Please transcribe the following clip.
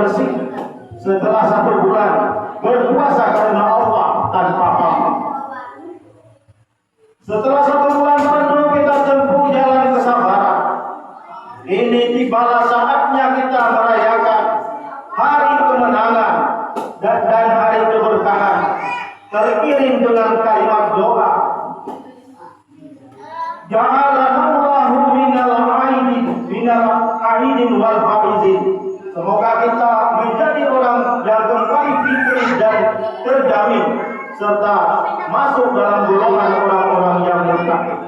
bersih setelah 1 bulan berpuasa karena Allah tanpa pamrih. Setelah 1 bulan penuh kita tempuh jalan kesabaran. Ini tibalah saatnya kita merayakan hari kemenangan dan hari keberkahan, teriring dengan kalimat doa. Ja'alanallahu minal aidin wal faizin. Semoga kita menjadi orang yang kembali fitri dan terjamin serta masuk dalam golongan orang-orang yang muttaqin.